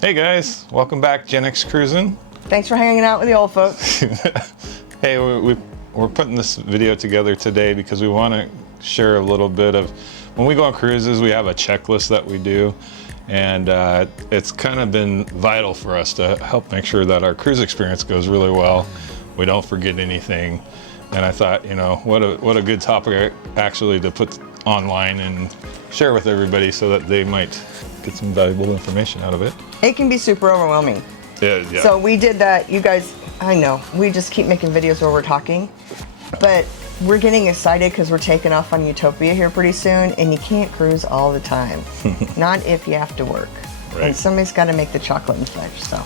Hey guys, welcome back, Gen X Cruisin. Thanks for hanging out with the old folks. Hey, we're putting this video together today because we want to share a little bit of, when we go on cruises, we have a checklist that we do, and it's kind of been vital for us to help make sure that our cruise experience goes really well. We don't forget anything, and I thought, you know, what a good topic actually to put online and share with everybody so that they might get some valuable information out of it. It can be super overwhelming. Yeah. So we did that, you guys, I know, we just keep making videos where we're talking, but we're getting excited because we're taking off on Utopia here pretty soon, and you can't cruise all the time. Not if you have to work. Right. And somebody's got to make the chocolate and fish, so.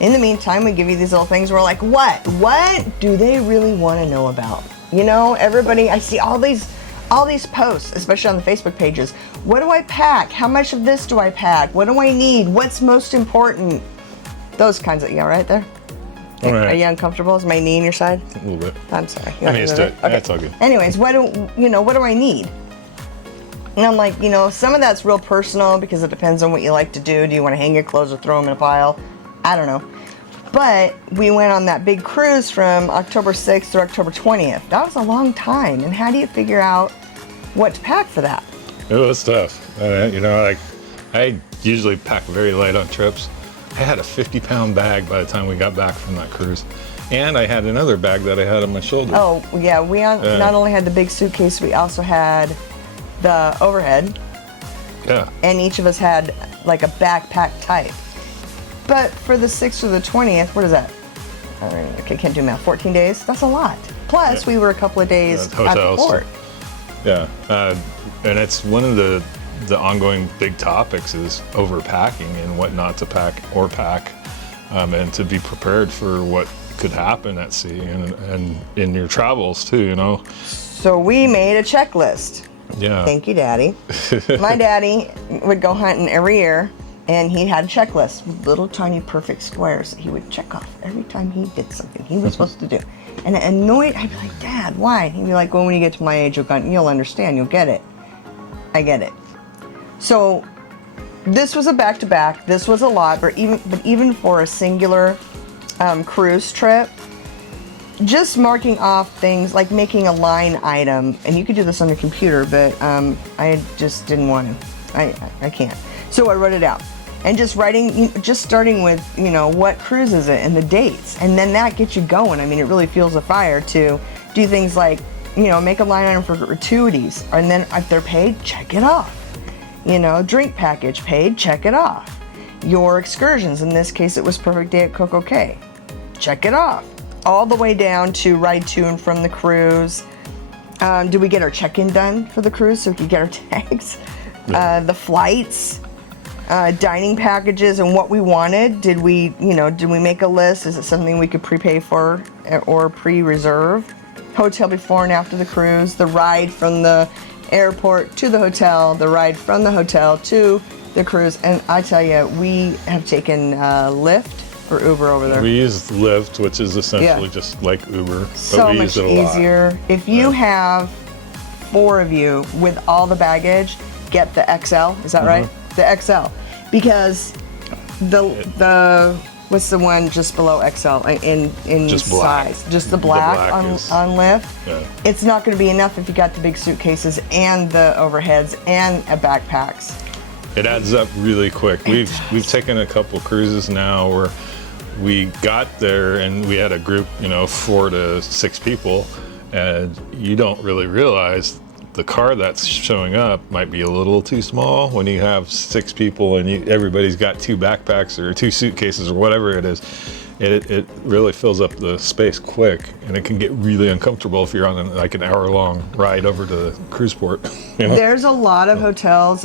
In the meantime, we give you these little things, we're like, what do they really want to know about? You know, everybody, I see all these posts, especially on the Facebook pages. What do I pack? How much of this do I pack? What do I need? What's most important? Those kinds of, yeah, right there? All right. Are you uncomfortable? Is my knee in your side? A little bit. I'm sorry. I mean, it's good. Okay. That's all good. Anyways, what do I need? And I'm like, you know, some of that's real personal because it depends on what you like to do. Do you want to hang your clothes or throw them in a pile? I don't know. But we went on that big cruise from October 6th through October 20th. That was a long time. And how do you figure out what to pack for that? It was tough. You know, like I usually pack very light on trips. I had a 50-pound bag by the time we got back from that cruise. And I had another bag that I had on my shoulder. Oh, yeah. We not only had the big suitcase, we also had the overhead. Yeah. And each of us had like a backpack type. But for the 6th or the 20th, what is that? I can't do math. 14 days? That's a lot. Plus, we were a couple of days at the port. Yeah. And it's one of the ongoing big topics is overpacking and what not to pack or pack, and to be prepared for what could happen at sea and in your travels too, you know. So we made a checklist. Yeah. Thank you, Daddy. My daddy would go hunting every year, and he had a checklist with little tiny perfect squares that he would check off every time he did something he was supposed to do. And it annoyed, I'd be like, Dad, why? He'd be like, well, when you get to my age, you'll understand, you'll get it. I get it. So this was a back-to-back, this was a lot, but even for a singular cruise trip, just marking off things like making a line item, and you could do this on your computer, but I just didn't want to. I can't. So I wrote it out. And just starting with, you know, what cruise is it and the dates. And then that gets you going. I mean, it really fuels the fire to do things like, you know, make a line item for gratuities. And then if they're paid, check it off. You know, drink package paid, check it off. Your excursions, in this case, it was Perfect Day at Coco Cay. Check it off. All the way down to ride to and from the cruise. Did we get our check-in done for the cruise so we could get our tags? Yeah. The flights. Dining packages and what we wanted. Did we make a list? Is it something we could prepay for or pre-reserve? Hotel before and after the cruise, the ride from the airport to the hotel, the ride from the hotel to the cruise. And I tell you, we have taken Lyft or Uber over there. We use Lyft, which is essentially just like Uber. So much easier. If you have 4 of you with all the baggage, get the XL. Is that right? The XL, because the what's the one just below XL in just size? Black. Just the black on Lyft. Yeah. It's not going to be enough if you got the big suitcases and the overheads and backpacks. It adds up really quick. We've taken a couple cruises now where we got there and we had a group, you know, 4 to 6 people, and you don't really realize the car that's showing up might be a little too small when you have 6 people and everybody's got 2 backpacks or 2 suitcases or whatever it is. It really fills up the space quick, and it can get really uncomfortable if you're on like an hour-long ride over to the cruise port. You know? There's a lot of hotels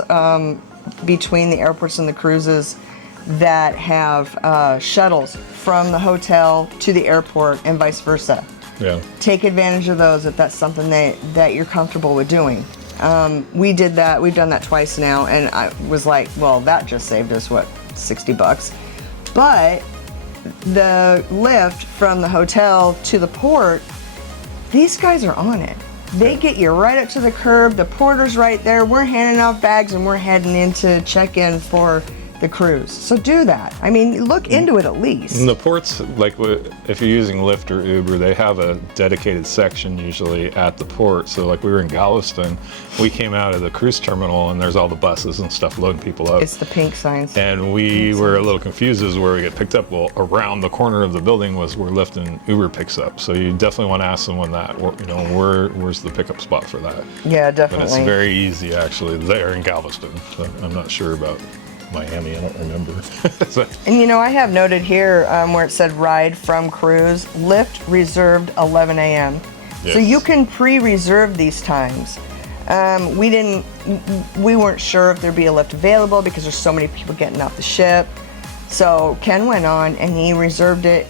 between the airports and the cruises that have shuttles from the hotel to the airport and vice versa. Yeah. Take advantage of those if that's something that you're comfortable with doing. We did that. We've done that twice now, and I was like, well, that just saved us, what, $60? But the lift from the hotel to the port, these guys are on it. They get you right up to the curb. The porter's right there. We're handing out bags, and we're heading into check-in for the cruise. So do that. I mean, look into it at least. And the ports, like if you're using Lyft or Uber, they have a dedicated section usually at the port. So like we were in Galveston, we came out of the cruise terminal and there's all the buses and stuff loading people up. It's the pink signs. And we were a little confused as where we get picked up. Well, around the corner of the building was where Lyft and Uber picks up. So you definitely want to ask someone that, or, you know, where's the pickup spot for that? Yeah, But definitely. it's very easy actually there in Galveston. So I'm not sure about Miami, I don't remember. So, And you know, I have noted here where it said ride from cruise, Lyft reserved 11 a.m. So Yes. you can pre-reserve these times. We weren't sure if there'd be a Lyft available because there's so many people getting off the ship. So Ken went on and he reserved it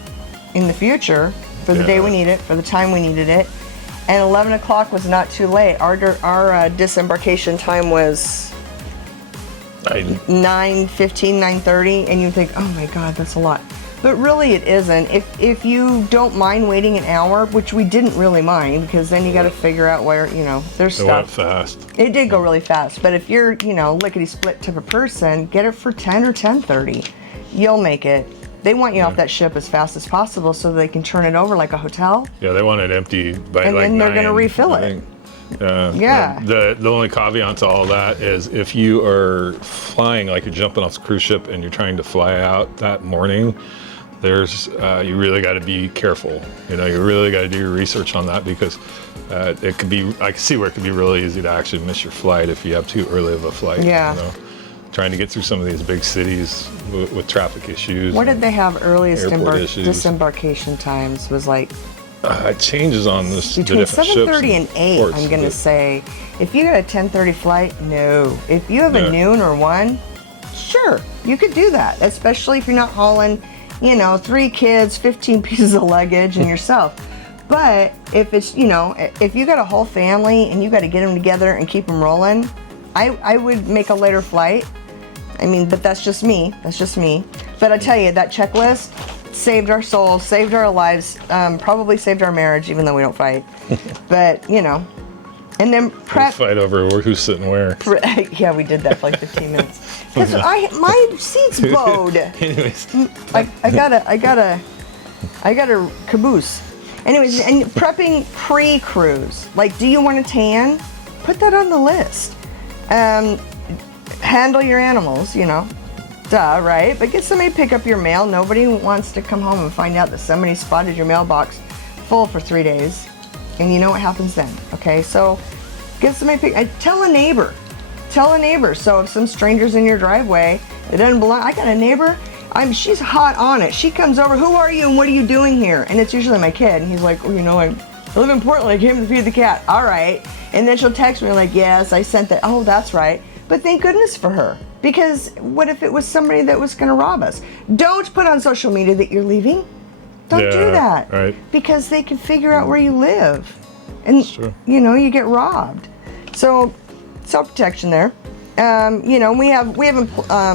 in the future for the day we need it, for the time we needed it. And 11 o'clock was not too late. Our disembarkation time was 9:15, 9:30, and you think, oh my God, that's a lot. But really it isn't. If you don't mind waiting an hour, which we didn't really mind, because then you got to figure out where, you know, there's it stuff. went fast. It did go really fast. But if you're, you know, lickety-split type of person, get it for 10 or 10:30. You'll make it. They want you off that ship as fast as possible so they can turn it over like a hotel. Yeah, they want it empty by And like then they're gonna 9, refill I it. think. Yeah. The only caveat to all that is if you are flying, like you're jumping off the cruise ship and you're trying to fly out that morning, there's you really got to be careful. You know, you really got to do your research on that because it could be. I can see where it could be really easy to actually miss your flight if you have too early of a flight. Yeah. You know, trying to get through some of these big cities with traffic issues. What did they have earliest Airport issues. disembarkation times was like It changes on this, the between different ships 7:30 and 8, ports, I'm going to but- say. If you got a 10:30 flight, no. If you have a Yeah. noon or 1, sure, you could do that, especially if you're not hauling, you know, 3 kids, 15 pieces of luggage, and yourself. But if it's, you know, if you got a whole family and you got to get them together and keep them rolling, I would make a later flight. I mean, but that's just me. That's just me. But I tell you, that checklist saved our souls, saved our lives, probably saved our marriage, even though we don't fight. But, you know, and then prep. Fight over who's sitting where. Yeah, we did that for like 15 minutes. Because my seat's bowed. Anyways, I got a caboose. Anyways, and prepping pre-cruise. Like, do you want a tan? Put that on the list. Handle your animals, you know. Duh, right? But get somebody to pick up your mail. Nobody wants to come home and find out that somebody spotted your mailbox full for 3 days. And you know what happens then, okay? So get somebody tell a neighbor. Tell a neighbor. So if some stranger's in your driveway, it doesn't belong. I got a neighbor. She's hot on it. She comes over. Who are you and what are you doing here? And it's usually my kid. And he's like, oh, you know, I live in Portland. I came to feed the cat. All right. And then she'll text me like, yes, I sent that. Oh, that's right. But thank goodness for her. Because what if it was somebody that was going to rob us? Don't put on social media that you're leaving. Don't do that. Right. Because they can figure out where you live. And, you know, you get robbed. So, self-protection there. You know, we have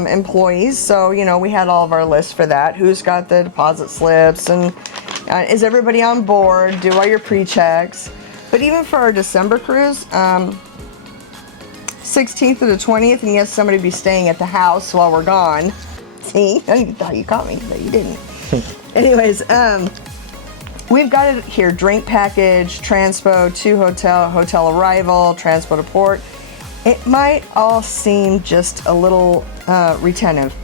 employees, so, you know, we had all of our lists for that. Who's got the deposit slips and is everybody on board? Do all your pre-checks. But even for our December cruise, 16th to the 20th, and yes, somebody be staying at the house while we're gone. See, you thought you caught me, but you didn't. Anyways, we've got it here: drink package, transpo to hotel arrival, transpo to port. It might all seem just a little retentive,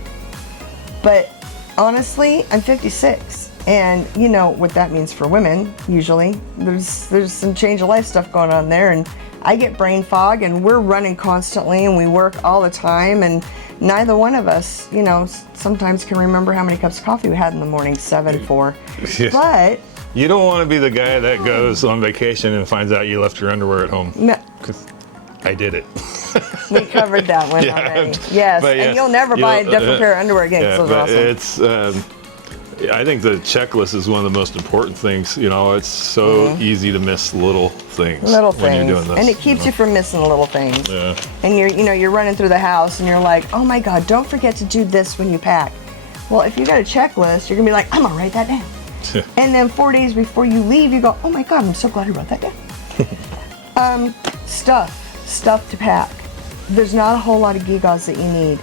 but honestly, I'm 56, and you know what that means for women. Usually, there's some change of life stuff going on there, and I get brain fog, and we're running constantly, and we work all the time, and neither one of us, you know, sometimes can remember how many cups of coffee we had in the morning, 7, 4. Yes. But You don't want to be the guy that goes on vacation and finds out you left your underwear at home. no, 'Cause I did it. we covered that one Yeah. already. Yes, But yeah, and you'll never buy a different pair of underwear again Yeah, because those are but awesome. it's. I think the checklist is one of the most important things. You know, it's so easy to miss little things Little when things, you're doing this. and it keeps you from missing the little things. Yeah. And you're running through the house, and you're like, oh my God, don't forget to do this when you pack. Well, if you got a checklist, you're gonna be like, I'm gonna write that down. And then 4 days before you leave, you go, oh my God, I'm so glad I wrote that down. Stuff to pack. There's not a whole lot of gewgaws that you need.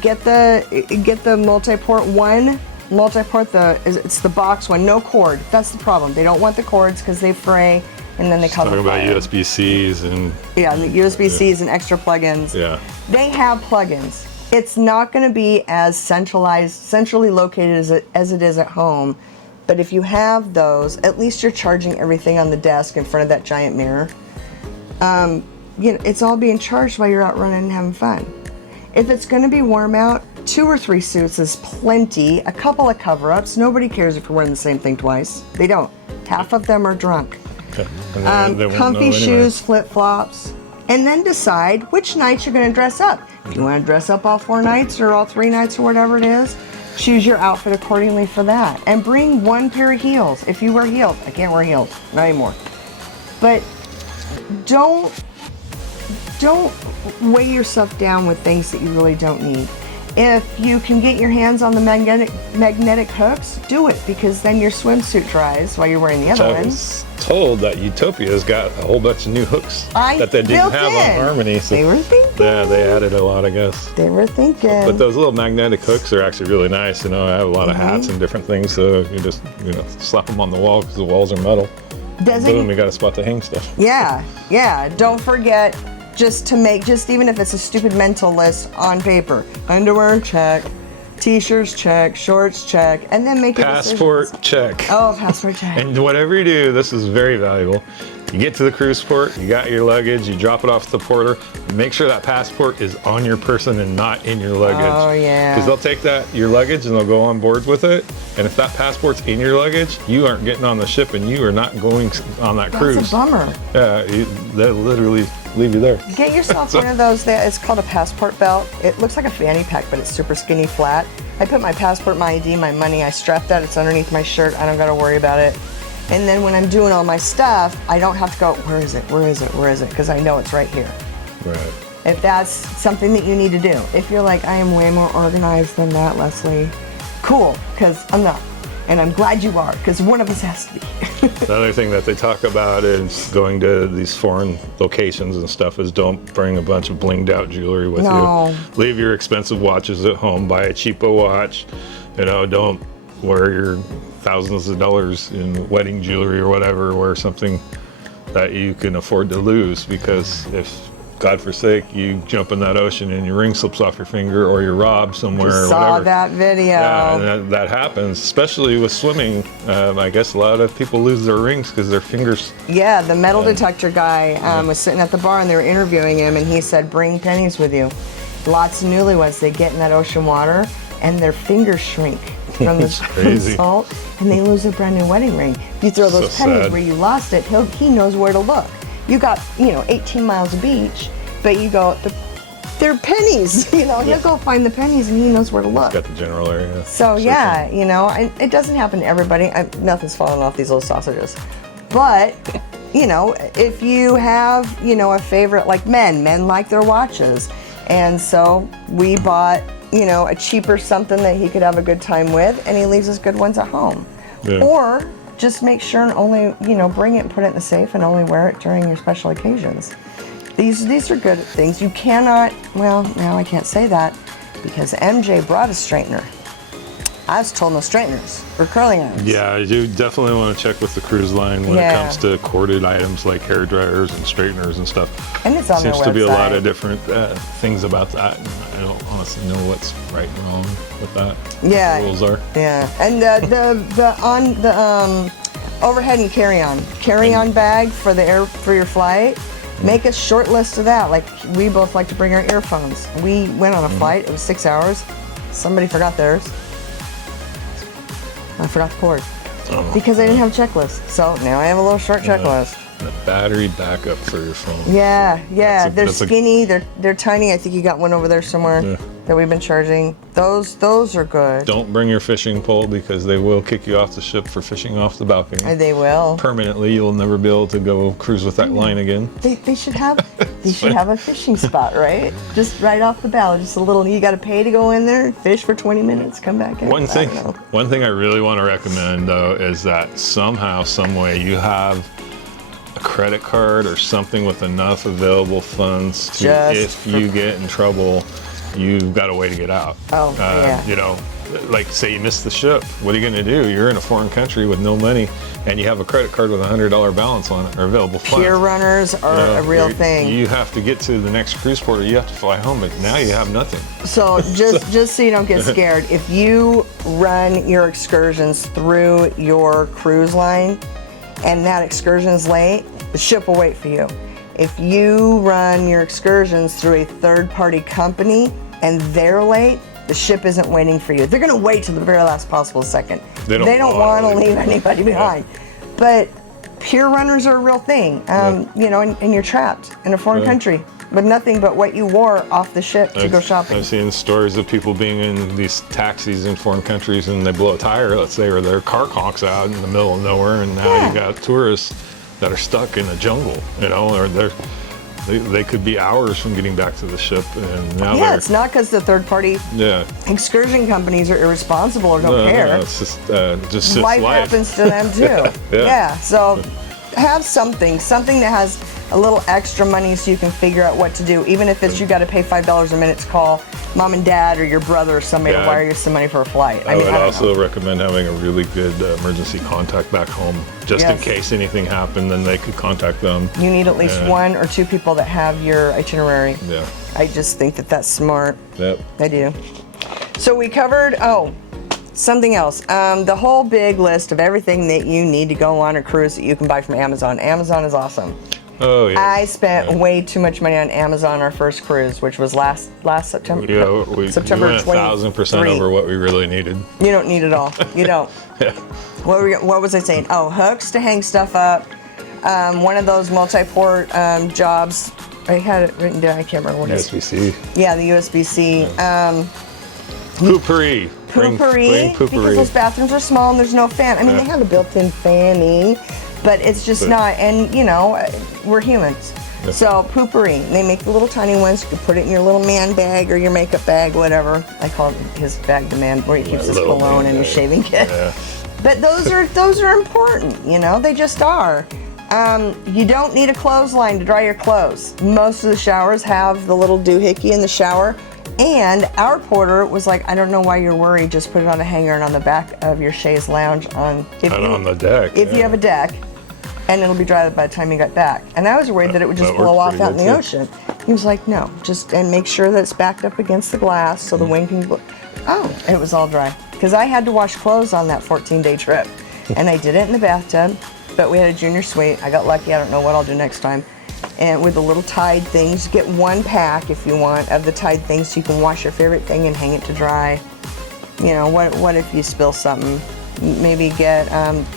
Get the multi-port one. Multi-port, it's the box one, no cord. That's the problem. They don't want the cords because they fray and then they cause a fire. Talking about USB-Cs and... Yeah, the USB-Cs and extra plugins. Yeah. They have plugins. It's not going to be as centrally located as it is at home. But if you have those, at least you're charging everything on the desk in front of that giant mirror. It's all being charged while you're out running and having fun. If it's going to be warm out, 2 or 3 suits is plenty. A couple of cover-ups. Nobody cares if you're wearing the same thing twice. They don't. Half of them are drunk. Okay. And they won't know Comfy anyway. shoes, flip-flops. And then decide which nights you're going to dress up. If you want to dress up all 4 nights or all 3 nights or whatever it is, choose your outfit accordingly for that. And bring 1 pair of heels. If you wear heels, I can't wear heels, not anymore. But don't weigh yourself down with things that you really don't need. If you can get your hands on the magnetic hooks, do it, because then your swimsuit dries while you're wearing the other I ones. was told that Utopia's got a whole bunch of new hooks that they didn't have on Harmony. So they were thinking. Yeah, they added a lot, I guess. They were thinking. But those little magnetic hooks are actually really nice. I have a lot of hats and different things, so you just slap them on the wall because the walls are metal. Boom, you got a spot to hang stuff. Yeah. Don't forget just even if it's a stupid mental list on paper. Underwear, check. T-shirts, check. Shorts, check. And then make a Passport, check. Oh, passport, check. And whatever you do, this is very valuable. You get to the cruise port, you got your luggage, you drop it off to the porter, make sure that passport is on your person and not in your luggage. Oh, yeah. Because they'll take your luggage and they'll go on board with it. And if that passport's in your luggage, you aren't getting on the ship and you are not going on that cruise. That's a bummer. Yeah, they literally leave you there. Get yourself one of those. It's called a passport belt. It looks like a fanny pack, but it's super skinny flat. I put my passport, my ID, my money, I strap that. It's underneath my shirt. I don't got to worry about it. And then when I'm doing all my stuff, I don't have to go, where is it? Because I know it's right here. Right. If that's something that you need to do. If you're like, I am way more organized than that, Leslie, cool, because I'm not. And I'm glad you are, because one of us has to be. The other thing that they talk about is going to these foreign locations and stuff is don't bring a bunch of blinged out jewelry with you. Leave your expensive watches at home. Buy a cheapo watch. Don't wear your thousands of dollars in wedding jewelry or whatever. Wear something that you can afford to lose, because if, God forsake, you jump in that ocean and your ring slips off your finger or you're robbed somewhere or whatever. Saw that video. Yeah, and that happens, especially with swimming. I guess a lot of people lose their rings because their fingers... Yeah, the metal detector guy was sitting at the bar and they were interviewing him, and he said, bring pennies with you. Lots of newlyweds, they get in that ocean water and their fingers shrink from the salt, and they lose their brand new wedding ring. If you throw those pennies where you lost it, he knows where to look. You got, 18 miles of beach, but you go, they're pennies, he'll go find the pennies and he knows where to look. Got the general area. So yeah, it doesn't happen to everybody. Nothing's falling off these little sausages. But, if you have, a favorite, like men like their watches. And so we bought, a cheaper something that he could have a good time with, and he leaves his good ones at home. Yeah. Or just make sure and only, bring it and put it in the safe and only wear it during your special occasions. These are good things. You cannot, well, now I can't say that because MJ brought a straightener. I was told no straighteners or curling irons. Yeah, you definitely want to check with the cruise line when it comes to corded items like hair dryers and straighteners and stuff. And it's on their website. Seems to be a lot of different things about that. I don't honestly know what's right and wrong with that. Yeah. What the rules are. Yeah, and the overhead and carry-on bag for your flight. Make a short list of that. Like, we both like to bring our earphones. We went on a flight. It was 6 hours. Somebody forgot theirs. I forgot the cord because I didn't have a checklist. So now I have a little short checklist. The battery backup for your phone. Yeah. They're skinny. They're tiny. I think you got one over there somewhere that we've been charging. Those are good. Don't bring your fishing pole because they will kick you off the ship for fishing off the balcony. They will. Permanently, you'll never be able to go cruise with that line again. They should have a fishing spot, right? Just right off the bow, just a little. You got to pay to go in there, fish for 20 minutes, come back in. One thing I really want to recommend though is that somehow, some way, you have a credit card or something with enough available funds to, if you get in trouble, you've got a way to get out. Oh, yeah. You know, like say you miss the ship, what are you going to do? You're in a foreign country with no money, and you have a credit card with $100 balance on it or available funds. Pier runners are a real thing. You have to get to the next cruise port, or you have to fly home, but now you have nothing. So just so you don't get scared, if you run your excursions through your cruise line and that excursion's late, the ship will wait for you. If you run your excursions through a third-party company and they're late, the ship isn't waiting for you. They're going to wait till the very last possible second. They don't want to leave anybody behind. But pier runners are a real thing, you know, and you're trapped in a foreign country with nothing but what you wore off the ship to go shopping. I've seen stories of people being in these taxis in foreign countries and they blow a tire, let's say, or their car conks out in the middle of nowhere, and now you got tourists that are stuck in the jungle, you know, or they could be hours from getting back to the ship, and now it's not because the third-party excursion companies are irresponsible or don't care. No, it's just life happens to them too. So have something that has a little extra money so you can figure out what to do, even if it's you got to pay $5 a minute to call mom and dad or your brother or somebody to wire you some money for a flight. I would also recommend having a really good emergency contact back home, just in case anything happened, then they could contact them. You need at least 1 or 2 people that have your itinerary. Yeah. I just think that that's smart. Yep. I do. So we covered, something else. The whole big list of everything that you need to go on a cruise that you can buy from Amazon. Amazon is awesome. Oh, yeah. I spent way too much money on Amazon our first cruise, which was last September. Yeah, September we went 1,000% over what we really needed. You don't need it all. You don't. What was I saying? Oh, hooks to hang stuff up. One of those multi-port jobs. I had it written down. I can't remember what it is. USB-C. Yeah, the USB-C. Poopery. Bring poopery. Because those bathrooms are small and there's no fan. I mean, they have a built-in fanning, but it's just not. And you know, we're humans. Yeah. So poopery. They make the little tiny ones. You can put it in your little man bag or your makeup bag, whatever. I call his bag the man, where he keeps his cologne and his shaving kit. Yeah. But those are important. You know, they just are. You don't need a clothesline to dry your clothes. Most of the showers have the little doohickey in the shower. And our porter was like, I don't know why you're worried, just put it on a hanger and on the back of your chaise lounge on the deck. If you have a deck, and it'll be dry by the time you get back. And I was worried that it would just blow off out in the ocean. He was like, no, and make sure that it's backed up against the glass so the wind can blow. Oh, it was all dry. Because I had to wash clothes on that 14-day trip. And I did it in the bathtub, but we had a junior suite. I got lucky, I don't know what I'll do next time. And with the little Tide things, get 1 pack if you want of the Tide things so you can wash your favorite thing and hang it to dry. You know, what if you spill something? Maybe get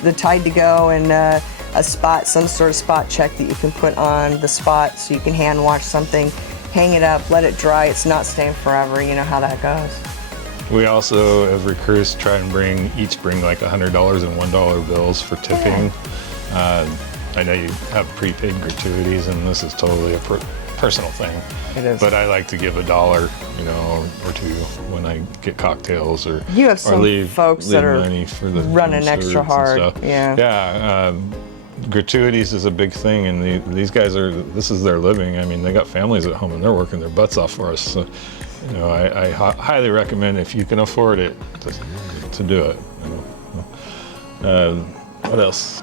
the Tide to go and a spot, some sort of spot check that you can put on the spot so you can hand wash something, hang it up, let it dry. It's not staying forever. You know how that goes. We also, every cruise, try and bring like $100 and $1 bills for tipping. I know you have prepaid gratuities, and this is totally a personal thing. It is. But I like to give $1, you know, or $2 when I get cocktails or you have some leave folks that are money for the running extra hard. Yeah. Yeah. Gratuities is a big thing, and these guys this is their living. I mean, they got families at home and they're working their butts off for us. So, you know, I highly recommend, if you can afford it, to do it. You know. What else?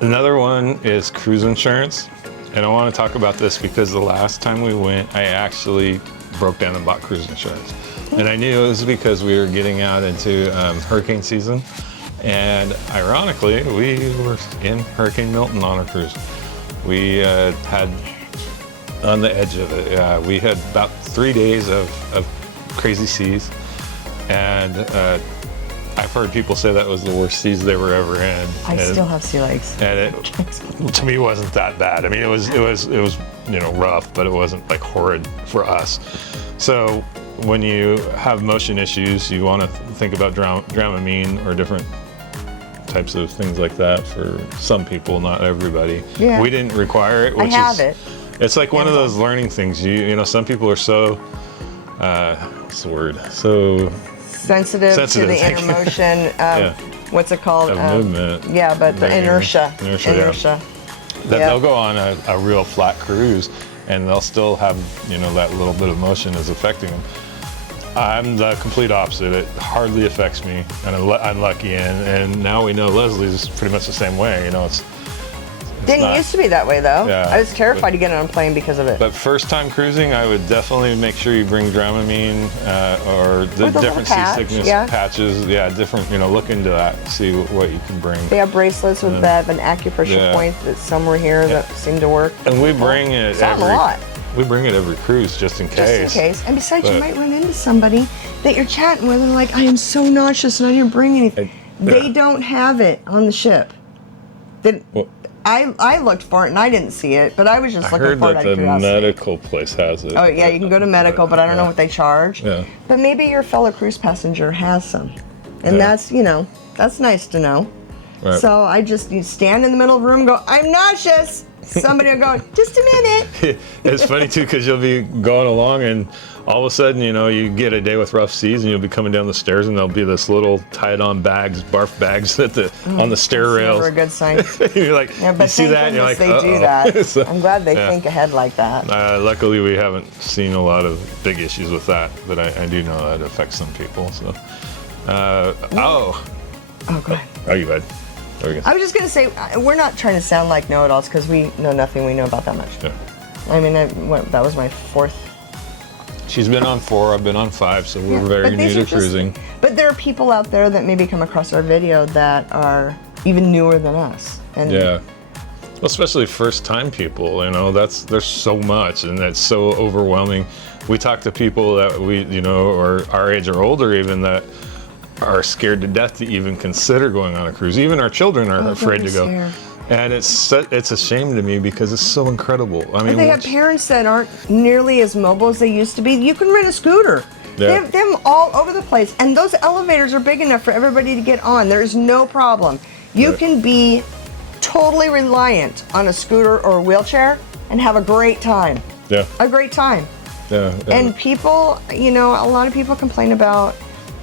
Another one is cruise insurance, and I want to talk about this because the last time we went, I actually broke down and bought cruise insurance. And I knew it was because we were getting out into hurricane season, and ironically, we were in Hurricane Milton on our cruise. We had, on the edge of it, we had about 3 days of crazy seas, and I've heard people say that was the worst seas they were ever in. I still have sea legs. And it, to me, wasn't that bad. I mean, it was, you know, rough, but it wasn't like horrid for us. So when you have motion issues, you want to think about Dramamine or different types of things like that for some people, not everybody. Yeah. We didn't require it. Which I have it. It's like one of those learning things. You know, some people are so, what's the word? So sensitive to the inner motion. What's it called? Movement. Yeah, but the inertia. That they'll go on a real flat cruise, and they'll still have, you know, that little bit of motion is affecting them. I'm the complete opposite. It hardly affects me, and I'm lucky. And now we know Leslie's pretty much the same way. You know, it's Didn't used to be that way though. Yeah, I was terrified to get on a plane because of it. But first time cruising, I would definitely make sure you bring Dramamine or the different seasickness patches. Yeah, different. You know, look into that. See what you can bring. They have bracelets with that, an acupressure point that somewhere here that seem to work. And we bring it a lot. We bring it every cruise just in case. Just in case. And besides, you might run into somebody that you're chatting with and like, I am so nauseous and I didn't bring anything. They don't have it on the ship. I looked for it and I didn't see it, but I was just looking for it out of curiosity. I heard that the medical place has it. Oh yeah, you can go to medical, but I don't know what they charge. Yeah. But maybe your fellow cruise passenger has some. And that's, you know, that's nice to know. Right. So you stand in the middle of the room and go, I'm nauseous. Somebody will go, just a minute. It's funny too, because you'll be going along and all of a sudden, you know, you get a day with rough seas and you'll be coming down the stairs and there'll be this little tied on bags, barf bags on the stair rails. Never a good sign. You're like, you see that and you're like, they do that. So, I'm glad they think ahead like that. Luckily, we haven't seen a lot of big issues with that, but I do know that affects some people. So, go ahead. Oh, you bad. I was just going to say, we're not trying to sound like know-it-alls because we know nothing we know about that much. Yeah. I mean, that was my fourth. She's been on 4, I've been on 5, so we're very new to cruising. But there are people out there that maybe come across our video that are even newer than us. And well, especially first-time people, you know, there's so much and that's so overwhelming. We talk to people that you know, or our age or older even, that are scared to death to even consider going on a cruise. Even our children are afraid to go. And it's a shame to me because it's so incredible. I mean, they have parents that aren't nearly as mobile as they used to be. You can rent a scooter. They have them all over the place. And those elevators are big enough for everybody to get on. There's no problem. You can be totally reliant on a scooter or a wheelchair and have a great time. Yeah. A great time. Yeah. And people, you know, a lot of people complain about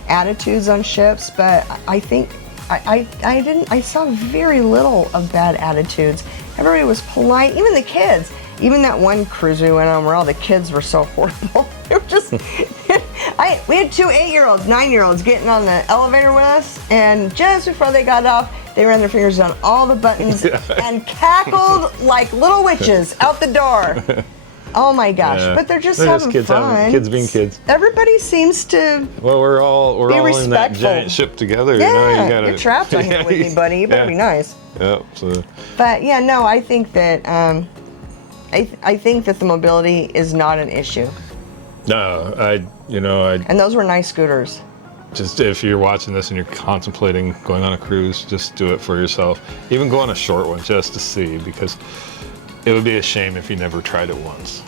attitudes on ships, but I think I saw very little of bad attitudes. Everybody was polite, even the kids. Even that one cruise we went on where all the kids were so horrible. They were just, we had 2 8-year-olds, 9-year-olds getting on the elevator with us, and just before they got off, they ran their fingers on all the buttons and cackled like little witches out the door. Oh my gosh! But they're just having fun. Kids being kids. Everybody seems to. Well, we're all in that giant ship together. Yeah, you know, you're trapped on here with me, buddy. You better be nice. Yeah. So. But yeah, no, I think that I think that the mobility is not an issue. No, And those were nice scooters. Just if you're watching this and you're contemplating going on a cruise, just do it for yourself. Even go on a short one just to see, because it would be a shame if you never tried it once.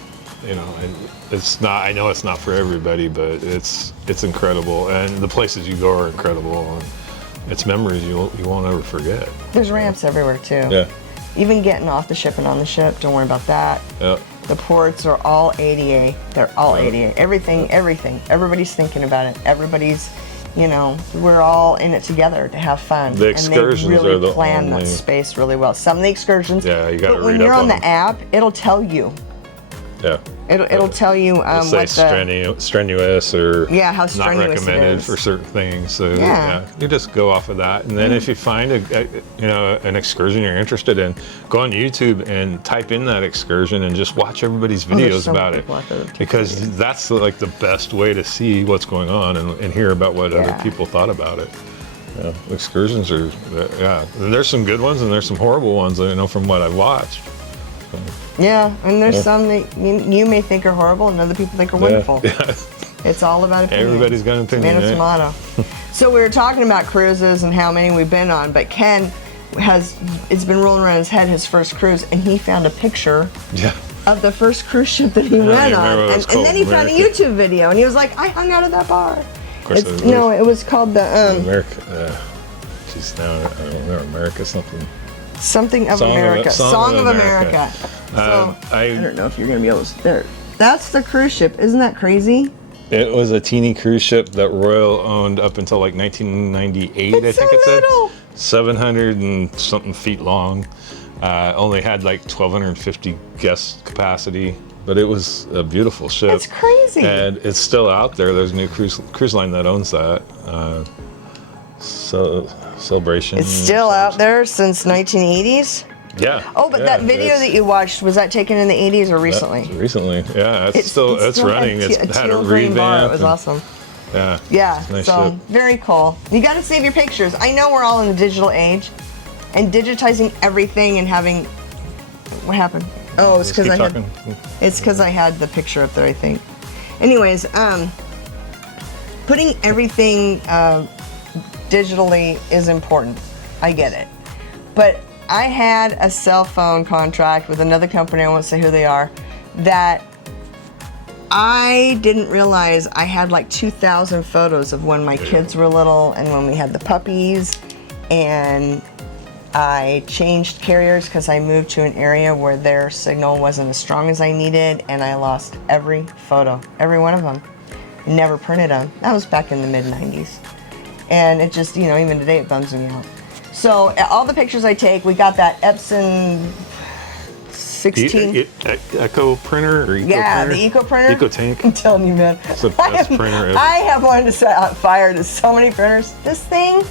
You know, and it's not. I know it's not for everybody, but it's incredible, and the places you go are incredible, and it's memories you won't ever forget. There's ramps everywhere too. Yeah. Even getting off the ship and on the ship, don't worry about that. Yeah. The ports are all ADA. They're all ADA. Everything. Everybody's thinking about it. Everybody's, you know, we're all in it together to have fun. The excursions and they really are the plan only... that space really well. Some of the excursions. Yeah, you got to read up on them. But when you're on the app, it'll tell you. Yeah. It'll tell you what strenuous or how strenuous not recommended for certain things. So you just go off of that, and then if you find an excursion you're interested in, go on YouTube and type in that excursion and just watch everybody's videos about it, because that's like the best way to see what's going on and hear about what other people thought about it. Yeah, excursions are there's some good ones and there's some horrible ones, I know, from what I've watched. Yeah, and there's some that you may think are horrible and other people think are wonderful. Yeah. It's all about opinion. Everybody's got an opinion. Tomato, tomato. So we were talking about cruises and how many we've been on, but Ken it's been rolling around his head his first cruise, and he found a picture of the first cruise ship that he went on. And then he found a YouTube video, and he was like, I hung out at that bar. Of course, it was called the... America. She's now, I don't know, America something. Something of America. Song of America. So, I don't know if you're going to be able to... There. That's the cruise ship. Isn't that crazy? It was a teeny cruise ship that Royal owned up until like 1998, I think it said. 700 and something feet long. Only had like 1,250 guest capacity. but it was a beautiful ship. It's crazy. And it's still out there. There's a new cruise line that owns that. So Celebration. It's still out there since 1980s. Yeah. Oh, but that video that you watched, was that taken in the 80s or recently? Recently, yeah. It's still running. It's had a green bar. It revamp. was awesome. Yeah. Yeah. Nice So ship. very cool. You got to save your pictures. I know we're all in the digital age, and digitizing everything and having. What happened? Oh, it's because It's because I had the picture up there, I think. Anyways, putting everything digitally is important. I get it, but I had a cell phone contract with another company, I won't say who they are, that I didn't realize I had like 2,000 photos of when my kids were little and when we had the puppies, and I changed carriers because I moved to an area where their signal wasn't as strong as I needed, and I lost every photo, every one of them. Never printed them. That was back in the mid-90s. And it just, even today it bums me out. So all the pictures I take, we got that Epson 16. Eco printer or Eco Yeah, printer? the Eco printer. Eco tank. I'm telling you, man. It's the best printer ever. I have wanted to set on fire to so many printers. This thing,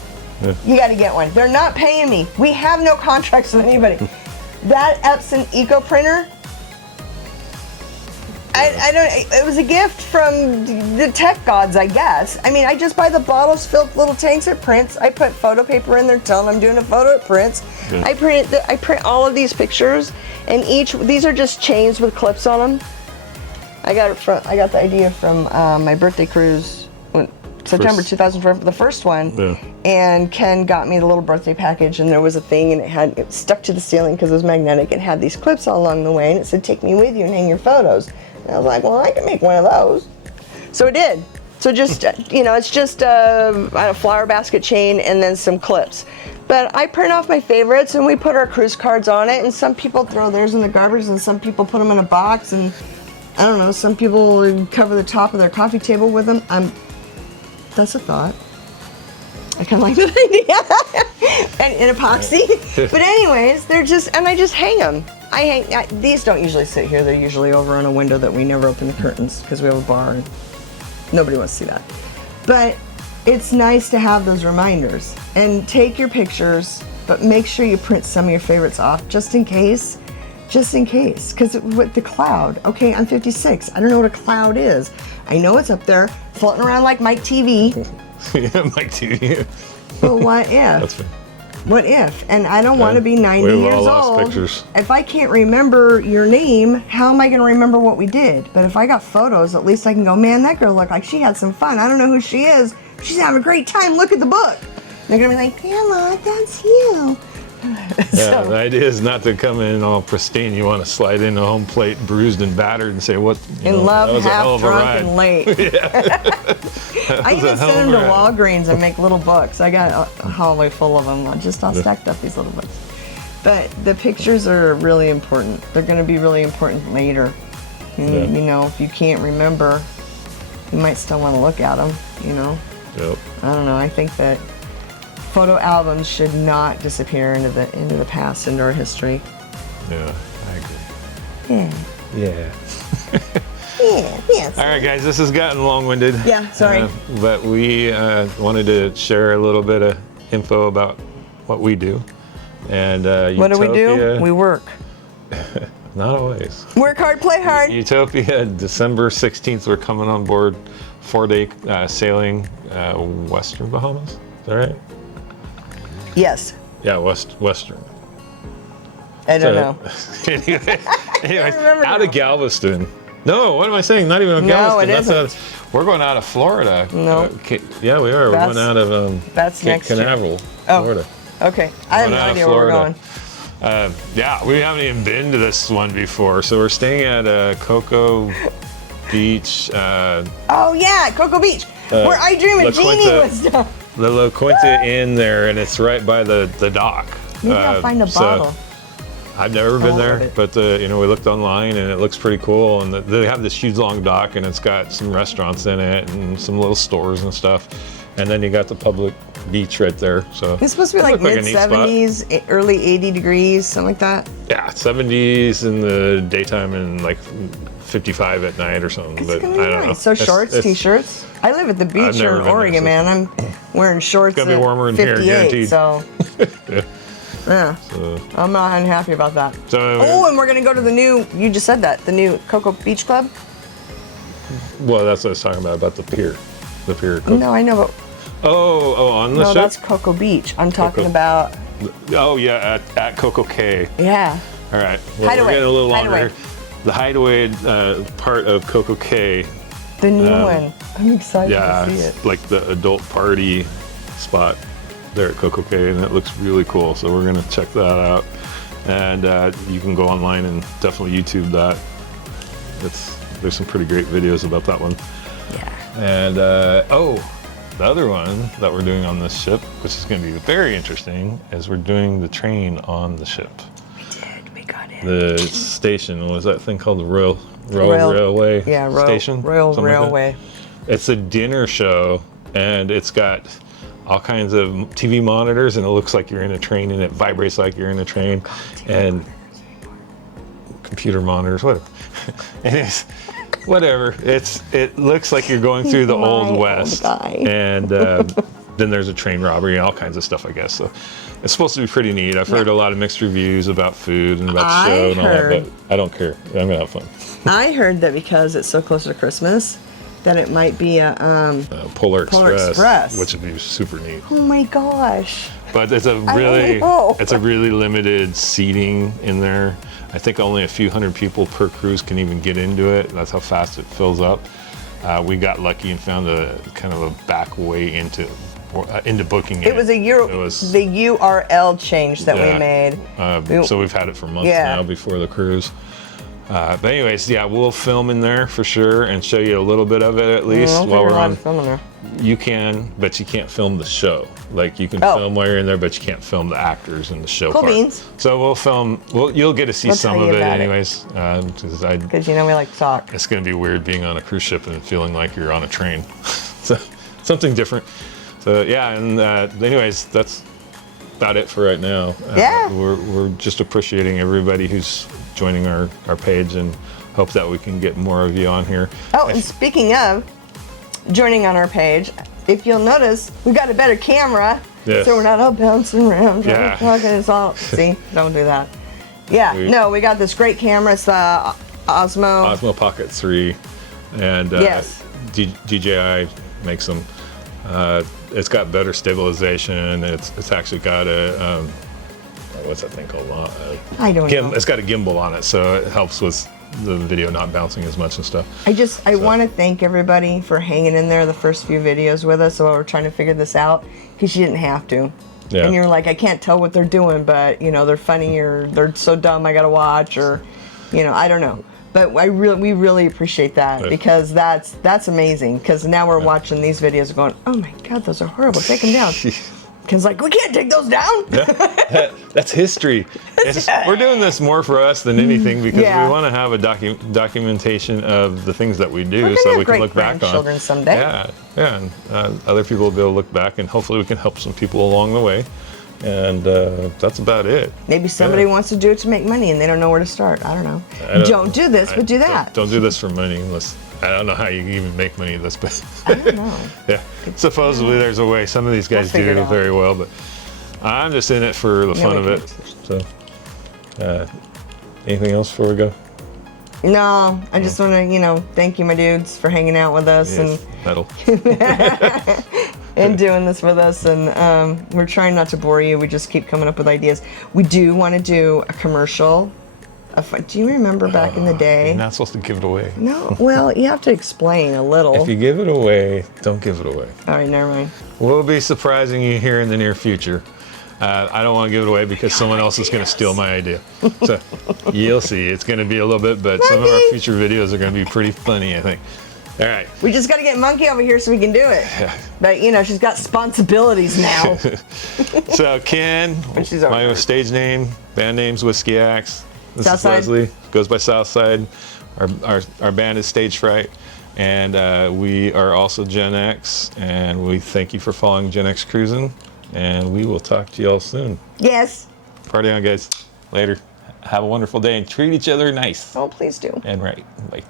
you got to get one. They're not paying me. We have no contracts with anybody. That Epson Eco printer, I don't. It was a gift from the tech gods, I guess. I mean, I just buy the bottles, fill up little tanks, it prints. I put photo paper in there, tell them I'm doing a photo, it prints. Yeah. I print all of these pictures, and these are just chains with clips on them. I got the idea from my birthday cruise, September 2004, the first one. Yeah. And Ken got me the little birthday package, and there was a thing, and it stuck to the ceiling because it was magnetic. It had these clips all along the way, and it said, "Take me with you and hang your photos." And I was like, well, I can make one of those. So it did. So just, it's just a flower basket chain and then some clips. But I print off my favorites, and we put our cruise cards on it, and some people throw theirs in the garbage, and some people put them in a box, and I don't know, some people cover the top of their coffee table with them. That's a thought. I kind of like that idea. And in epoxy. But anyways, I just hang them. These don't usually sit here. They're usually over on a window that we never open the curtains because we have a bar and nobody wants to see that. But it's nice to have those reminders. And take your pictures, but make sure you print some of your favorites off just in case. Just in case. Because with the cloud, okay, I'm 56. I don't know what a cloud is. I know it's up there floating around like Mike TV. Yeah, Mike TV. But what if? That's fair. What if? And I don't want to be 90 We've years all lost old. Pictures. If I can't remember your name, how am I going to remember what we did? But if I got photos, at least I can go, man, that girl looked like she had some fun. I don't know who she is. She's having a great time. Look at the book. They're going to be like, Grandma, that's you. Yeah, the idea is not to come in all pristine. You want to slide in a home plate bruised and battered and say, "What?" In love, that was a hell half of a drunk ride. and late. I even send them to Walgreens and make little books. I got a hallway full of them. Just all stacked up, these little books. But the pictures are really important. They're going to be really important later. If you can't remember, you might still want to look at them. Yep. I don't know. I think that photo albums should not disappear into the past, into our history. Yeah, I agree. Yeah. Yeah. Yes. All right, guys, this has gotten long-winded. Yeah, sorry. But we wanted to share a little bit of info about what we do. And what do we do? Utopia, We work. Not always. Work hard, play hard. Utopia, December 16th, we're coming on board 4-day sailing Western Bahamas. Is that right? Yes. Yeah, Western. I don't know. Anyways, out of Galveston. No, what am I saying? Not even out of Galveston. No, it isn't. We're going out of Florida. No. Yeah, we are. We're going out of that's next Canaveral, Florida. Okay. I have no idea where we're going. Yeah, we haven't even been to this one before. So we're staying at Cocoa Beach. Oh, yeah, Cocoa Beach. Where I Dream of Jeannie was done. The La Quinta Inn there, and it's right by the dock. Maybe I'll find a bottle. I've never been love there, it. but you know, we looked online and it looks pretty cool. And they have this huge long dock, and it's got some restaurants in it and some little stores and stuff. And then you got the public beach right there. So It's supposed to be like it looked mid a neat spot. 70s, early 80 degrees, something like that. Yeah, 70s in the daytime and like 55 at night or something. It's But gonna be I don't know. nice. So shorts, t-shirts. I live at the beach here never in been there, Oregon, so- man. I'm wearing shorts. It's gonna be at warmer in here, 58, guaranteed. So Yeah. yeah, So, I'm not unhappy about that. so Oh, and we're gonna go to the new. You just said that the new Cocoa Beach Club. well, that's what I was talking about the pier. The pier. No, I know, but On the no, ship? that's Cocoa Beach. I'm talking Cocoa. about. Oh, yeah, at Coco Cay. Yeah. All right. Well, Hideaway. we're getting a little longer Hideaway. here. The Hideaway part of Coco Cay. The new one. I'm excited Yeah, to see it's it. like the adult party spot there at Coco Cay, and it looks really cool. So we're gonna check that out, and you can go online and definitely YouTube that. There's some pretty great videos about that one. Yeah. And the other one that we're doing on this ship, which is going to be very interesting, is we're doing the train on the ship. We got it. The station, what was that thing called? The Royal- Railway Yeah, Station? Royal Something like that? Railway. It's a dinner show, and it's got all kinds of TV monitors, and it looks like you're in a train, and it vibrates like you're in a train, and computer monitors, whatever. Anyways, whatever. It looks like you're going through the My Old old West, guy. and then there's a train robbery and all kinds of stuff, I guess. So it's supposed to be pretty neat. I've heard a lot of mixed reviews about food and about the show and all that, but I don't care. I'm gonna have fun. I heard that because it's so close to Christmas, that it might be a. Polar Express, Express. which would be super neat. Oh my gosh. But it's a really limited seating in there. I think only a few hundred people per cruise can even get into it. That's how fast it fills up. We got lucky and found a kind of a back way into booking it. It was the URL change that we made. So we've had it for months Yeah. now before the cruise. But anyways, yeah, we'll film in there for sure and show you a little bit of it at least while we're on. You can, but you can't film the show. Like you can film while you're in there, but you can't film the actors in the show Cool part. beans. So we'll film. You'll get to see We'll some tell of you it about it. anyways. Because you know we like to talk. It's going to be weird being on a cruise ship and feeling like you're on a train. So something different. So yeah, and anyways, that's about it for right now. Yeah. We're just appreciating everybody who's joining our page and hope that we can get more of you on here. Oh, and speaking of joining on our page, if you'll notice, we got a better camera. Yes. So we're not all bouncing around. Yeah. It's all, see, don't do that. Yeah, we got this great camera. It's the Osmo. Pocket 3, and Yes. DJI makes them. It's got better stabilization. It's actually got a what's that thing called? I don't know. It's got a gimbal on it, so it helps with the video not bouncing as much and stuff. I want to thank everybody for hanging in there the first few videos with us while we're trying to figure this out, because you didn't have to. Yeah. And you're like, I can't tell what they're doing, but they're funny or they're so dumb I gotta watch, or I don't know. But we really appreciate that, because that's amazing. Because now we're watching these videos and going, oh my God, those are horrible. Take them down. Because we can't take those down. That's history. We're doing this more for us than anything, because Yeah. we want to have a documentation of the things that we do, We're so gonna we have can look back on. great-grandchildren someday. Yeah, and other people will be able to look back, and hopefully we can help some people along the way. And that's about it. Maybe somebody wants to do it to make money and they don't know where to start. I don't know. Don't do this, but do that. Don't do this for money, unless I don't know how you can even make money in this, but I don't know. yeah. Supposedly there's a way. Some of these guys figure it do out. very well, but I'm just in it for the fun we of can it. So, anything else before we go? No, I just want to, thank you, my dudes, for hanging out with us Metal. and doing this with us. And we're trying not to bore you. We just keep coming up with ideas. We do want to do a commercial. Do you remember back in the day? You're not supposed to give it away. No, well, you have to explain a little. If you give it away, don't give it away. All right, never mind. We'll be surprising you here in the near future. I don't want to give it away because someone else is going to steal my idea. So you'll see. It's going to be a little bit, but some of our future videos are going to be pretty funny, I think. All right. We just got to get Monkey over here so we can do it. Yeah. But, she's got responsibilities now. So Ken, she's over my there. stage name, Band name's Whiskey Axe. This is Southside. Leslie. Goes by Southside. Our band is Stage Fright. And we are also Gen X. And we thank you for following Gen X Cruisin'. And we will talk to y'all soon. Yes. Party on, guys. Later. Have a wonderful day and treat each other nice Oh, please do. and right. Bye.